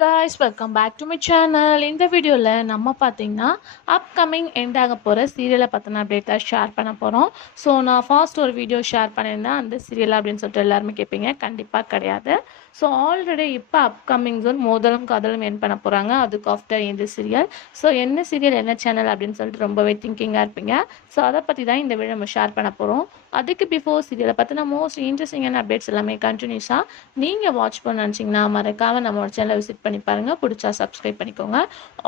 guys, welcome back to my channel. இந்த வீடியோவில் நம்ம பார்த்தீங்கன்னா அப்கமிங் எண்ட் ஆக போகிற சீரியலை பற்றின அப்டேட்டை ஷேர் பண்ண போகிறோம். ஸோ நான் ஃபாஸ்ட் ஒரு வீடியோ ஷேர் பண்ணியிருந்தேன் அந்த சீரியல் அப்படின்னு சொல்லிட்டு எல்லாருமே கேட்பீங்க. கண்டிப்பாக கிடையாது. ஸோ ஆல்ரெடி இப்போ அப்கமிங் ஜோன் மோதலும் காதலும் என் பண்ண போகிறாங்க. அதுக்கு ஆஃப்டர் இந்த சீரியல். ஸோ என்ன சீரியல் என்ன சேனல் அப்படின்னு சொல்லிட்டு ரொம்பவே திங்கிங்காக இருப்பீங்க. ஸோ அதை பற்றி தான் இந்த வீடியோ நம்ம ஷேர் பண்ண போகிறோம். அதுக்கு பிஃபோர் சீரியலை பற்றின மோஸ்ட் இன்ட்ரெஸ்டிங்கான அப்டேட்ஸ் எல்லாமே கண்டினியூஸாக நீங்கள் வாட்ச் பண்ண நினச்சிங்கன்னா மறக்காமல் நம்மளோட சேனலை விசிட் பண்ணி பாருங்கள். பிடிச்சா சப்ஸ்கிரைப் பண்ணிக்கோங்க.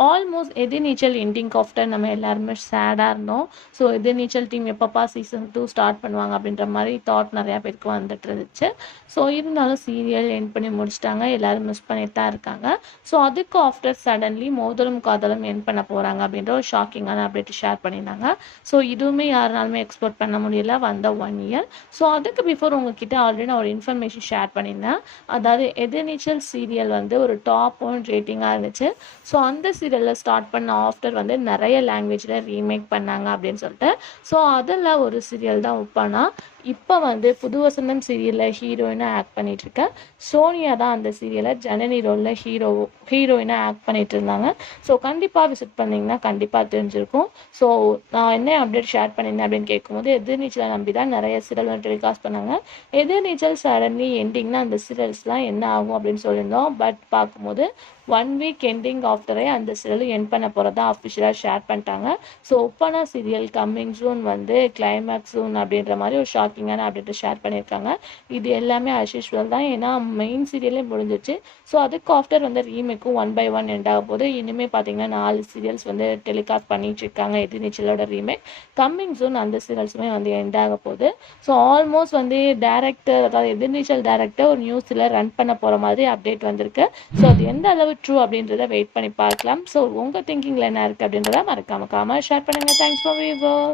ஆல்மோஸ்ட் எதிர்நீச்சல் எண்டிங் ஆஃப்டர் நம்ம எல்லாருமே சேடாக இருந்தோம். ஸோ எதிர்நீச்சல் டீம் எப்பப்பா சீசன் 2 ஸ்டார்ட் பண்ணுவாங்க அப்படின்ற மாதிரி தாட் நிறையா பேருக்கு வந்துட்டு இருந்துச்சு. ஸோ இருந்தாலும் சீரியல் எண்ட் பண்ணி முடிச்சிட்டாங்க. எல்லாரும் மிஸ் பண்ணிட்டு தான் இருக்காங்க. ஸோ அதுக்கு ஆஃப்டர் சடன்லி மோதலும் காதலும் எண்ட் பண்ண போகிறாங்க அப்படின்ற ஒரு ஷாக்கிங்கான அப்டேட் ஷேர் பண்ணியிருந்தாங்க. ஸோ இதுவுமே யாருனாலுமே எக்ஸ்போர்ட் பண்ண முடியல வந்த 1 இயர். ஸோ அதுக்கு பிஃபோர் உங்ககிட்ட ஆல்ரெடி நான் ஒரு இன்ஃபர்மேஷன் ஷேர் பண்ணியிருந்தேன். அதாவது எதிர்நீச்சல் சீரியல் வந்து ஒரு டாப் 1 ரேட்டிங்காக இருந்துச்சு. ஸோ அந்த சீரியலில் ஸ்டார்ட் பண்ண ஆஃப்டர் வந்து நிறைய லாங்குவேஜில் ரீமேக் பண்ணாங்க அப்படின்னு சொல்லிட்டு. ஸோ அதில் ஒரு சீரியல் தான் உப்பானா. இப்போ வந்து புது வசந்தம் சீரியலில் ஹீரோயினாக ஆக்ட் பண்ணிட்டு இருக்க சோனியா தான் அந்த சீரியலை ஜனனி ரோலில் ஹீரோயினாக ஆக்ட் பண்ணிட்டு இருந்தாங்க. ஸோ கண்டிப்பாக விசிட் பண்ணிங்கன்னா கண்டிப்பாக தெரிஞ்சிருக்கும். ஸோ நான் என்ன அப்டேட் ஷேர் பண்ணியிருந்தேன் அப்படின்னு கேட்கும்போது எதிர்நீச்சலை நம்பி தான் நிறைய சீரியல் வந்து டெலிகாஸ்ட் பண்ணாங்க. எதிர்நீச்சல் சடன்லி எண்டிங்னா அந்த சீரியல்ஸ்லாம் என்ன ஆகும் அப்படின்னு சொல்லியிருந்தோம். பட் பார்க்கும்போது 1 வீக் எண்டிங் ஆஃப்டரே அந்த சீரியல் எண்ட் பண்ண போகிறதா அஃபிஷியலாக ஷேர் பண்ணிட்டாங்க. ஸோ ஒப்பனா சீரியல் கம்மிங் ஜூன் வந்து கிளைமேக்ஸ் ஜூன் அப்படின்ற மாதிரி ஒரு ஷாக்கிங்கான அப்டேட்டை ஷேர் பண்ணியிருக்காங்க. இது எல்லாமே அஸ் யூஷுவல் தான். ஏன்னா மெயின் சீரியலே முடிஞ்சிச்சு. ஸோ அதுக்கு ஆஃப்டர் வந்து ரீமேக்கும் 1 by 1 எண்ட் ஆக போது. இனிமேல் பார்த்தீங்கன்னா 4 சீரியல்ஸ் வந்து டெலிகாஸ்ட் பண்ணிட்டு இருக்காங்க. எதிர்நீச்சலோட ரீமேக் கம்மிங் ஜூன் அந்த சீரியல்ஸுமே வந்து எண்ட் ஆக போகுது. ஸோ ஆல்மோஸ்ட் வந்து டேரக்டர் அதாவது எதிர்நீச்சல் டேரக்டர் ஒரு நியூஸில் ரன் பண்ண போகிற மாதிரி அப்டேட் வந்திருக்கு. ஸோ அது எந்த அளவு ட்ரூ அப்படின்றத வெயிட் பண்ணி பார்க்கலாம். ஸோ உங்கள் திங்கிங்கில் என்ன இருக்குது அப்படின்றத மறக்காம ஷேர் பண்ணுங்கள். Thanks for viewer.